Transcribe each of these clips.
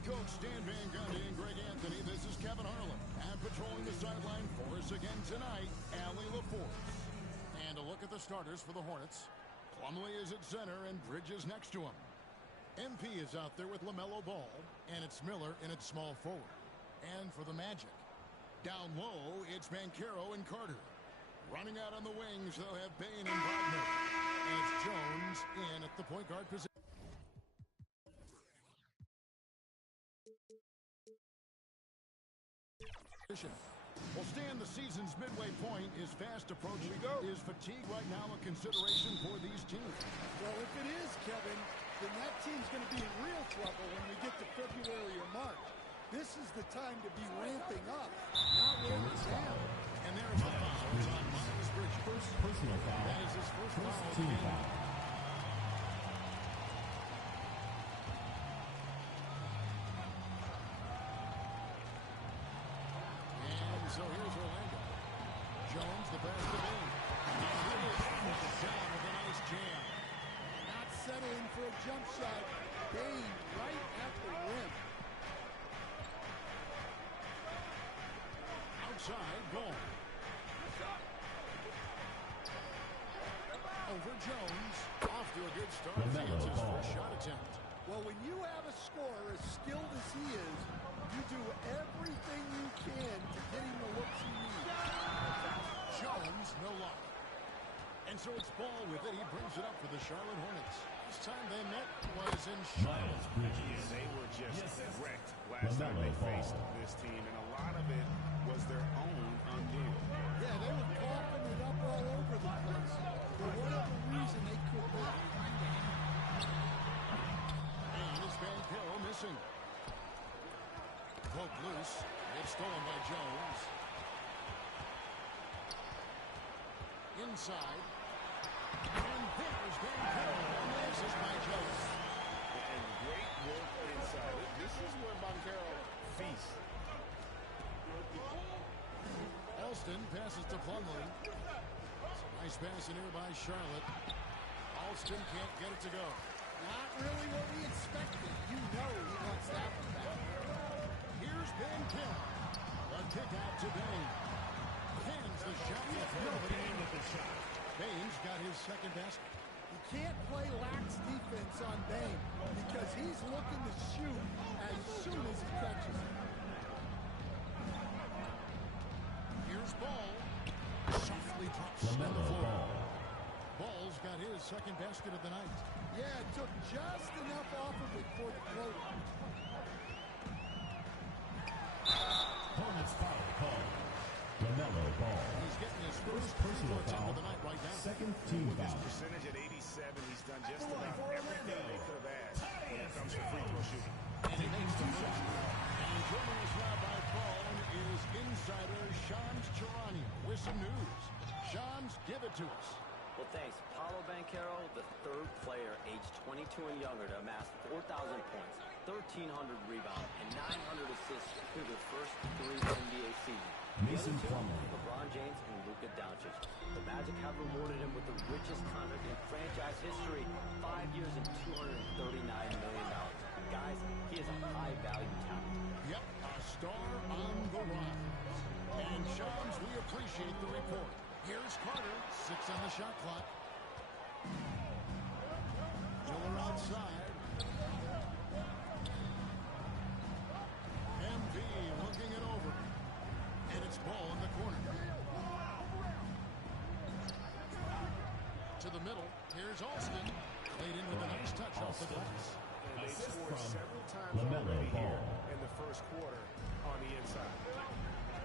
With Coach Stan Van Gundy and Greg Anthony, this is Kevin Harlan. And patrolling the sideline for us again tonight, Allie LaForce. And a look at the starters for the Hornets. Plumlee is at center and Bridges next to him. MP is out there with LaMelo Ball, and it's Miller in at small forward. And for the Magic, down low, it's Banchero and Carter. Running out on the wings, they'll have Bane and Wagner. And it's Jones in at the point guard position. Well, Stan, the season's midway point is fast approaching. Is fatigue right now a consideration for these teams? Well, if it is, Kevin, then that team's going to be in real trouble when we get to February or March. This is the time to be ramping up, not ramping down. And there's the foul. It's on Miles Bridges. First personal foul. That is his first foul. Team foul. So here's Orlando. Jones, the pass to Bane. And it is down with a nice jam. Not settling for a jump shot. Bane right at the rim. Outside, Ball. Over Jones. Off to a good start. He gets his first shot attempt. Well, when you have a scorer as skilled as he is, you do everything you can to get him the looks he needs. Jones, no luck. And so it's Ball with it. He brings it up for the Charlotte Hornets. This time they met was in Charlotte. Yeah, they were just wrecked last time they faced this team, and a lot of it was their own undoing. Yeah, they were coughing it up all over the place. For whatever reason, they could not find it. And it's Banchero missing. Poke loose. It's stolen by Jones. Inside. And there's Banchero. This is by Jones. And great work inside. This is where Banchero feasts. Alston passes to Plumlee. Nice pass in here by Charlotte. Alston can't get it to go. Not really what we expected. You know he wants that one back. Here's Banchero. A kick out to Bane. Pins the shot with nobody in with the shot. Bane's got his second basket. You can't play lax defense on Bane because he's looking to shoot as soon as he catches it. Here's Ball. Softly drops on the floor. Ball's got his second basket of the night. Yeah, it took just enough off of it for the floater. Hornets foul call. LaMelo Ball. He's getting his first personal foul of the night right now. Second team With his foul. percentage at 87, he's done just about everything they could have asked when it comes to free throw shooting. And he makes the first. And joining us now by phone is insider Shams Charania with some news. Shams, give it to us. Well, thanks. Paolo Banchero, the third player aged 22 and younger to amass 4,000 points, 1,300 rebounds, and 900 assists through their first 3 NBA seasons. Mason Plumlee. LeBron James and Luka Doncic. The Magic have rewarded him with the richest contract in franchise history, 5 years and $239 million. Guys, he is a high-value talent. Yep, a star on the rise. And Shams, we appreciate the report. Here's Carter, 6 on the shot clock. Miller outside. MV looking it over. And it's Ball in the corner. To the middle. Here's Alston. Laid in with a nice touch off the glass. And they scored several times LaMelo already Ball. here in the first quarter on the inside.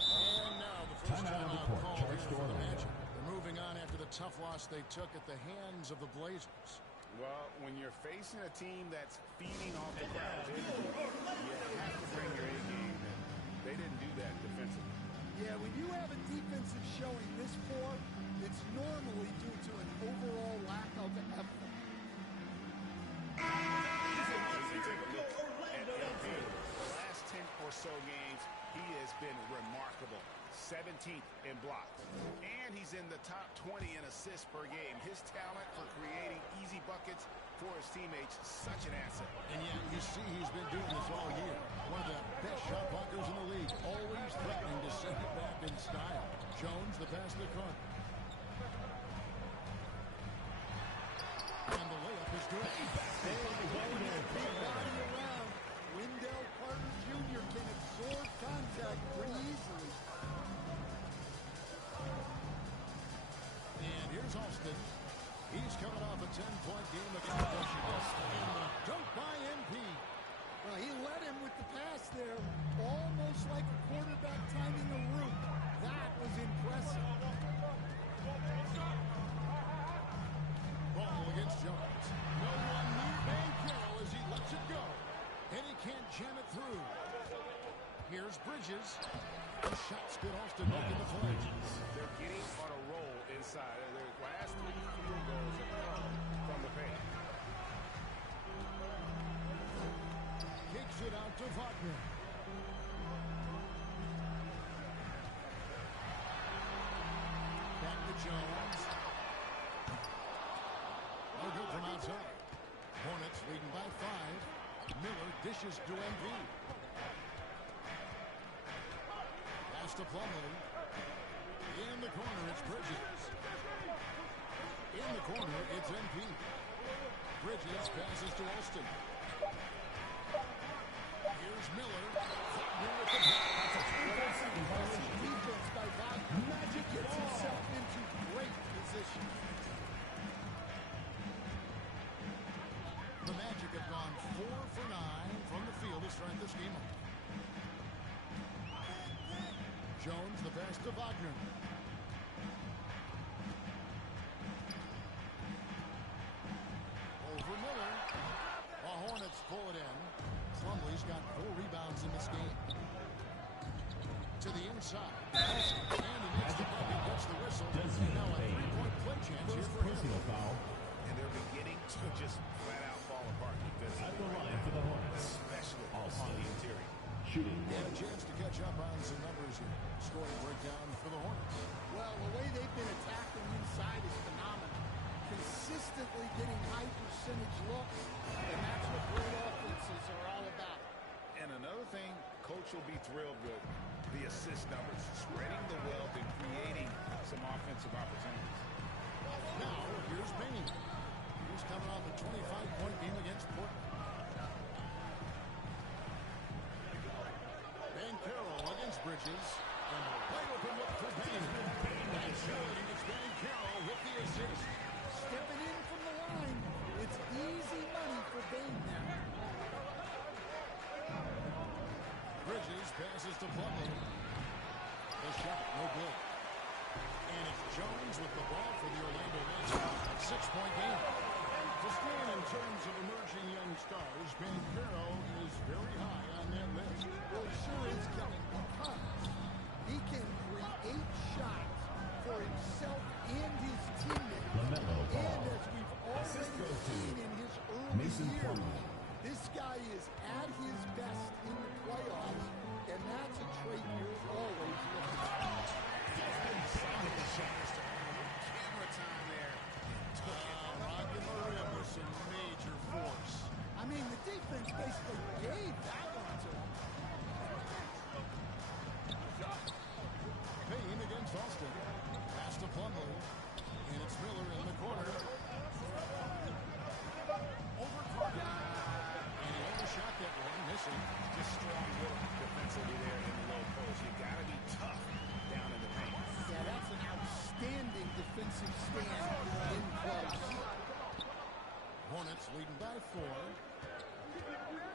And now the first Timeout on the timeout court. call Charge here to for the Orlando. Magic. They're moving on after the tough loss they took at the hands of the Blazers. Well, when you're facing a team that's feeding off the crowd's energy, you have to bring your A game, and they didn't do that defensively. Yeah, when you have a defensive showing this poor, it's normally due to an overall lack of effort. You take a look at LP. The last 10 or so games, he has been remarkable. 17th in blocks. And he's in the top 20 in assists per game. His talent for creating easy buckets for his teammates, such an asset. And yet, you see he's been doing this all year. in style. Jones, the pass to Carter. And the layup is good. Big body around. Wendell Carter Jr. can absorb contact pretty easily. And here's Alston. He's coming off a 10-point game against Washington. And the dunk by MP. Well, he led him with the pass there, almost like a quarterback timing a route. That was impressive. Ball against Jones. No one near Banchero as he lets it go. And he can't jam it through. Here's Bridges. The shot's good. Alston making the play. They're getting on a roll inside. Their last 3 field goals have come from the paint. Kicks it out to Wagner. Back to Jones. No good from outside. Hornets leading by 5. Miller dishes to MP. Pass to Plumlee. In the corner, it's Bridges. In the corner, it's MP. Bridges passes to Alston. Here's Miller. Wagner with the pass. Defense by Wagner. Magic gets himself into great position. The Magic have gone 4 for 9 from the field to start this game off. Jones, the pass to Wagner. Over Miller. The Hornets pull it in. Plumlee's got 4 rebounds in this game. To the inside. And he makes the bucket, gets the whistle. Now a 3-point play chance here for him. Personal foul And they're beginning to just flat out fall apart at defensively. the line for the Hornets. Especially on Alston. the interior. Shooting And a chance to catch up on some numbers here. Scoring breakdown for the Hornets. Well, the way they've been attacking inside is phenomenal. Consistently getting high percentage looks, and that's what great offenses are all about. And another thing Coach will be thrilled with, the assist numbers, spreading the wealth and creating some offensive opportunities. Now, here's Payne. He's coming off a 25-point game against Portland. Banchero against Bridges. And a wide open look for Payne. That's good, and it's Banchero with the assist. Stepping in from the line, it's easy money for Bane now. Bridges passes to Plumlee. The shot, no good. And it's Jones with the ball for the Orlando Magic. A 6-point game. To stand in terms of emerging young stars, Banchero is very high on that list. Well, he sure is, Kevin, because he can create shots for himself and his teammates. LaMelo Ball. And as we've already goes to seen in his early Mason years, Plumlee. this guy is at his best in the playoffs, and that's a trait you're always looking for. Camera time there. Rocking the rim with some major force. I mean, the defense basically gave that one to him. Payne against Alston. Pass to Plumlee. And it's Miller in the corner. Over Carter. And he overshot that one, missing. Just strong work defensively there in the low post. You got to be tough down in the paint. Yeah, that's an outstanding defensive stand in close. Hornets leading by 4.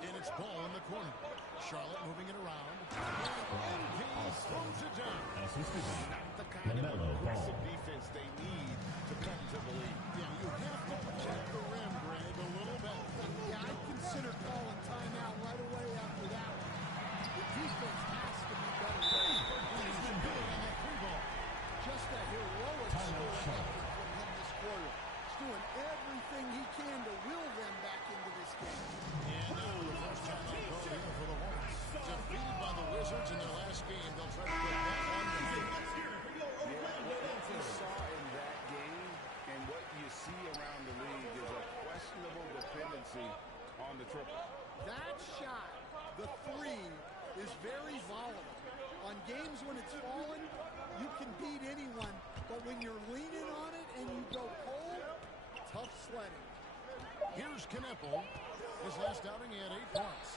And it's Ball in the corner. Charlotte moving it around. And MP throws it down. Assisted by Not the kind of LaMelo aggressive Ball. defense they need to come to the league. Yeah, you have to protect the rim, Greg, a little bit. Yeah, I'd consider calling timeout right away after that one. The defense has to be better. He's been good on that 3-ball. Just a heroic Timeout scoring shot. effort from him this quarter. He's doing everything he can to will them back into this game. And now the first time out called here for the Hornets. Defeated by the Wizards in their last game, they'll try to put that on the field. What you saw in that game and what you see around the league is a questionable dependency on the triple. That shot, the three, is very volatile. On games when it's falling, you can beat anyone, but when you're leaning on it and you go cold, tough sledding. Here's Kneppel. His last outing, he had 8 points.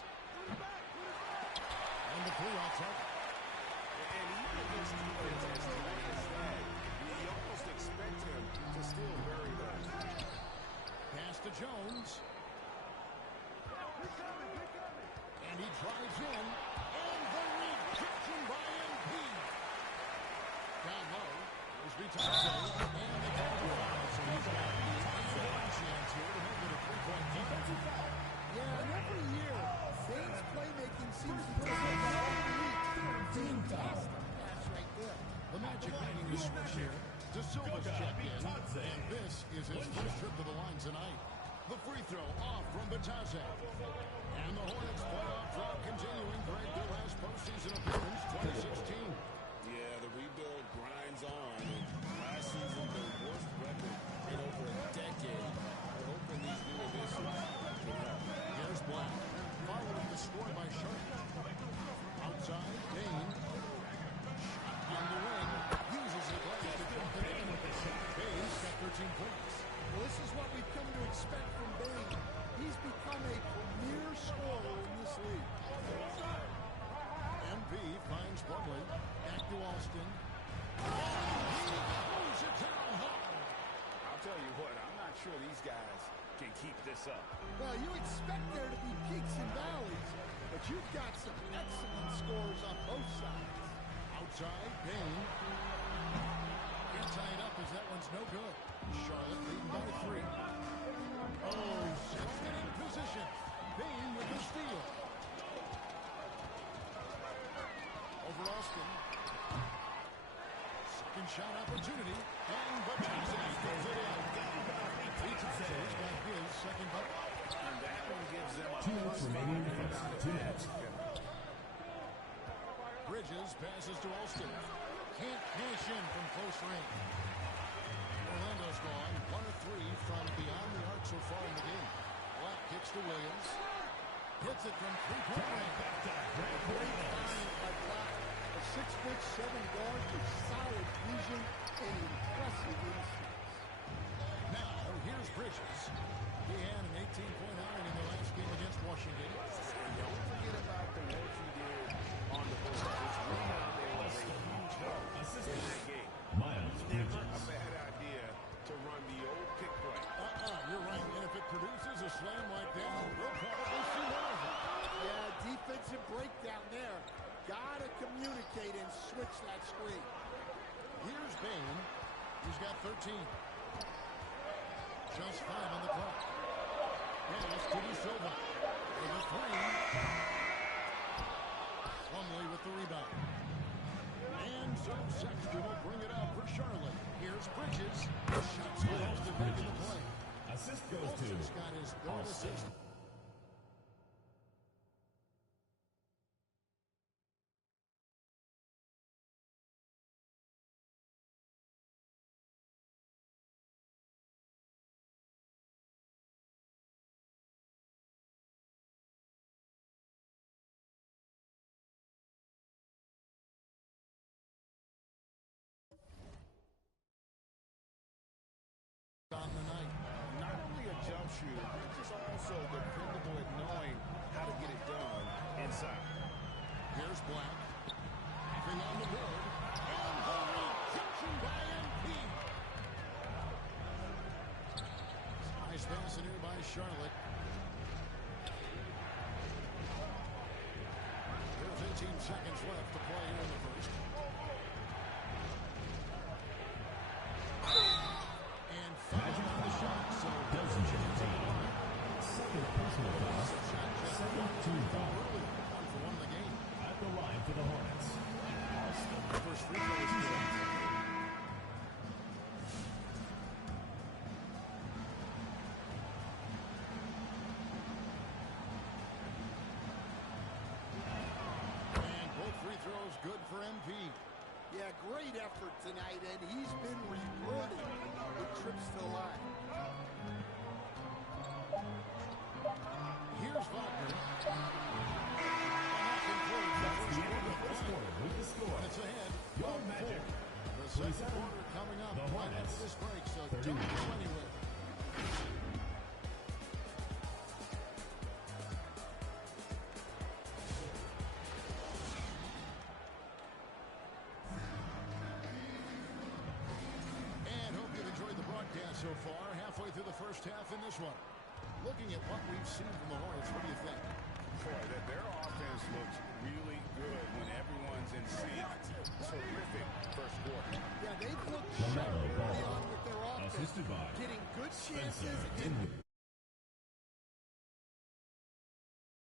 And the 3-out target. And even against defense as tight as that, you almost expect him to still bury those. Pass to Jones. And he drives in. And the rejection by MP. Down low. There's Vitazze. And the counter. So he's got one chance here to make it a 3-point defensive foul. Yeah, and every year, Bane's playmaking seems to take a long lead. Fantastic pass right there. The Magic making the switch here. De Silva's checked in. And this is his first trip to the line tonight. The free throw off from Vitazze. And the Hornets playoff drought continuing. Greg, their last postseason appearance, 2016. Yeah, the rebuild grinds on. And last season, the worst record in over a decade. We're hoping these new additions can help. Here's Black. Following the score by Sharp. Outside, Bane. Shot on the wing. Uses it left to jump it in with the shot. Bane's got 13 points. Well, this is what we've come to expect from Bane. He's become a premier scorer in this league. MP finds Plumlee. Back to Alston. He throws it down hard. I'll tell you what, I'm not sure these guys can keep this up. Well, you expect there to be peaks and valleys, but you've got some excellent scores on both sides. Outside, Bane. Can't tie it up as that one's no good. Charlotte leading by 3. Oh, sets it in position. Bane with the steal. Over Austin. Second shot opportunity. And Vitazze goes it in. Vitazze's got his second bucket. And that one gives them a 2 minutes remaining in the first. 2 minutes. Bridges passes to Alston. Can't finish in from close range. Orlando's gone 1 of 3 from beyond the arc so far in the game. Black kicks to Williams. Hits it from 3-point range. Great find by Black. A 6'7" guard with solid vision and impressive instincts. Now, here's Bridges. He had an 18-point outing in the last game against Washington. And don't forget about the work he did on the board. His rebound there was a huge help in that game. Miles Never a Bridges. bad idea to run the old pick play. You're right. And if it produces a slam like that, we'll probably see one of them. Yeah, defensive breakdown there. Gotta communicate and switch that screen. Here's Bane. He's got 13. Just 5 on the clock. Pass to De Silva. For the 3. Plumlee with the rebound. And so Sexton will bring it out for Charlotte. Here's Bridges. Shots for Alston making the play. Assist goes to Alston's got his 3rd assist. On the night. Not only a jump shooter, he's also dependable at knowing how to get it done inside. Here's Black. Having on the board. And the rejection by MP. Nice pass in here by Charlotte. There's 18 seconds left to play here in the first. And fouling on the shot. So Doesn't change the team. Second personal foul. Second team foul. early. 1 for 1 in the game. At the line for the Hornets. The first free throw is good. And both free throws good for MP. Yeah, great effort tonight, and he's been rewarded with trips to the line. Here's Wagner. And that concludes the first quarter. First quarter with the score. Don't go anywhere. And hope you've enjoyed the broadcast so far. Halfway through the first half in this one. Looking at what we've seen from the Hornets, what do you think? Boy, their offense looks really good when everyone's in sync. Terrific first quarter. Yeah, they've looked LaMelo sharp early Ball. on with their offense, Assisted by getting good Spencer chances in Dinwiddie.